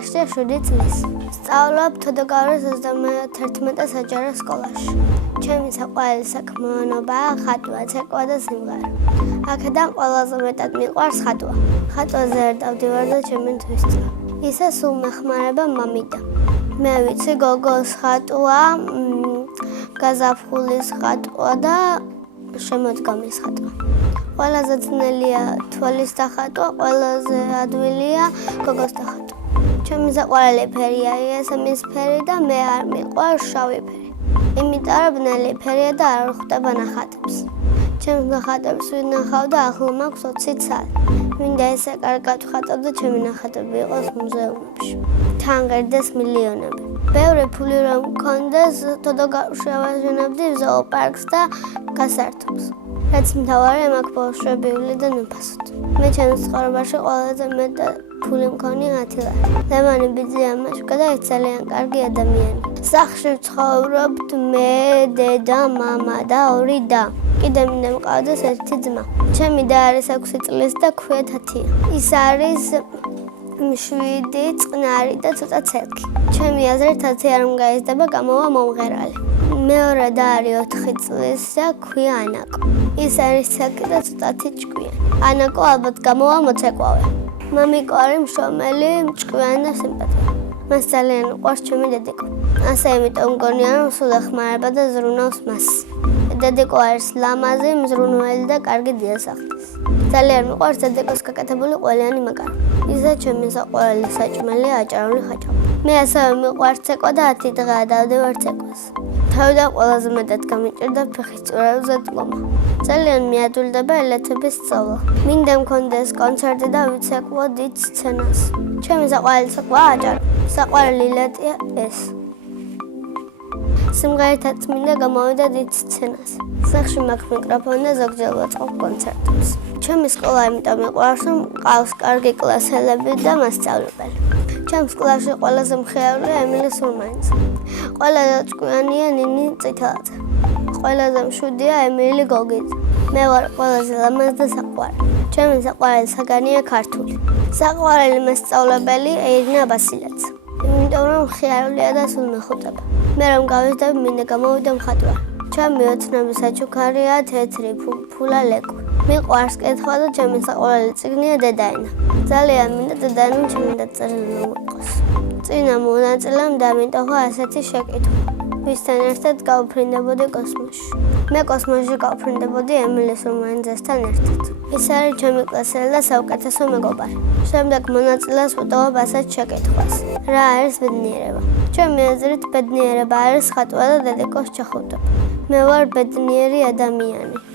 ვახშია 7 წლის. სწავლობ თოდოგავრის 31 საჯარო სკოლაში. ჩემი საყვარელი საქმიანობაა ხატვა, ცეკვა და სიმღერა. აქედან ყველაზე მეტად მიყვარს ხატვა. ხატვაზე არ დავდივარ და ჩემი თვისწა. ისე სულ მეხმარება მამიდა. მე ვიცი გოგოს ხატვა, გაზაფხულის ხატვა და შემოდგომის ხატვა. ყველაზე ძნელია თვალის დახატვა, ყველაზე ადვილია გოგოს დახატვა. ჩემი საყვარელი ფერია იასამის ფერი და მე არ მიყვარს შავი ფერი. იმიტომ რომ ბნელი ფერია და არ ხვდება ნახატებს. ჩემს ნახატებს ვინახავ და ახლა მაქვს 20 წელი. მინდა ესე კარგად ვხატო და ჩემი ნახატები იყოს მუზეუმებში. თან ღერდეს მილიონები. ბევრი ფული რომ მქონდეს, თოდოგავში ავაჟანებდი ზოოპარკს და გასართობს. რაც მთავარია, მაქვს ბავშვები და ნაფასოდ. მე ჩემს ცხოვრებაში ყველაზე მეტად ფული მქონია 10 ლარი. ლევანი ბიძია მაშკა და ის ძალიან კარგი ადამიანი. სახლში ვცხოვრობთ მე, დედა, მამა და 2 და. კიდე მინდა მყავდეს 1 ძმა. ჩემი და არის 6 წლის და ქვია თათია. ის არის მშვიდი, წყნარი და ცოტა ცერკი. ჩემი აზრით თათი არ მგაიზრდება, გამოვა მომღერალი. მეორე და არის 4 წლის და ქვია ანაკო. ის არის ცერკი და ცოტათი ჭკვიანი. ანაკო ალბათ გამოვა მოცეკვავე. მამიკო არის მშრომელი, მჭკვიანი და სიმპათიანი. მას ძალიან უყვარს ჩემი დედიკო. ასე იმიტომ მგონია რომ სულ ეხმარება და ზრუნავს მას. დედიკო არის ლამაზი, მზრუნველი და კარგი დიასახლის. ძალიან მიყვარს დედიკოს გაკეთებული ყველიანი მაკარო. ისე ჩემი საყვარელი საჭმელია აჭარული ხაჭაპური. მე ასევე მიყვარს ცეკვა და 10 დღეა დავდივარ ცეკვას. თავიდან ყველაზე მეტად გამიჭირდა ფეხის წვერებზე დგომა. ძალიან მიადვილდება ელეთების სწავლა. მინდა მქონდეს კონცერტი და ვიცეკვო დიდ სცენას. ჩემი საყვარელი ცეკვაა აჭარო. საყვარელი ილეთია ეს. სიმღერითაც მინდა გამოვიდა დიდ სცენას. სახლში მაქვს მიკროფონი და ზოგჯერ ვაწყობ კონცერტებს. ჩემი სკოლა იმიტომ მიყვარს, რომ მყავს კარგი კლასელები და მასწავლებელი. ჩემს კლასში ყველაზე მხიარულია ემილი სურმანიძე. ყველაზე ჭკვიანია ნინი წითელაძე. ყველაზე მშვიდია ემილი გოგიძე. მე ვარ ყველაზე ლამაზ და საყვარელი. ჩემი საყვარელი საგანია ქართული. საყვარელი მასწავლებელი ერინა ბასილაძე. იმიტომ რომ მხიარულია და სულ მეხუტება. მე რომ გავიზრდები, მინდა გამოვიდე მხატვარი. ჩემი ოცნების საჩუქარია თეთრი ფუფულა ლეკვი. მიყვარს კითხვა და ჩემი საყვარელი წიგნია დედაენა. ძალიან მინდა დედაენა ჩემი დაწერილი მოიყოს. წინა მონაწილემ დამიტოვა ასეთი შეკითხვა. ვისთან ერთად გავფრინდებოდი კოსმოსში. მე კოსმოსში გავფრინდებოდი ემილი სურმანიძესთან ერთად. ის არის ჩემი კლასელი და საუკეთესო მეგობარი. შემდეგ მონაწილეს ვუტოვებ ასეთ შეკითხვას. რა არის ბედნიერება? ჩემი აზრით ბედნიერება არის ხატვა და დედიკოს ჩახუტება. მე ვარ ბედნიერი ადამიანი.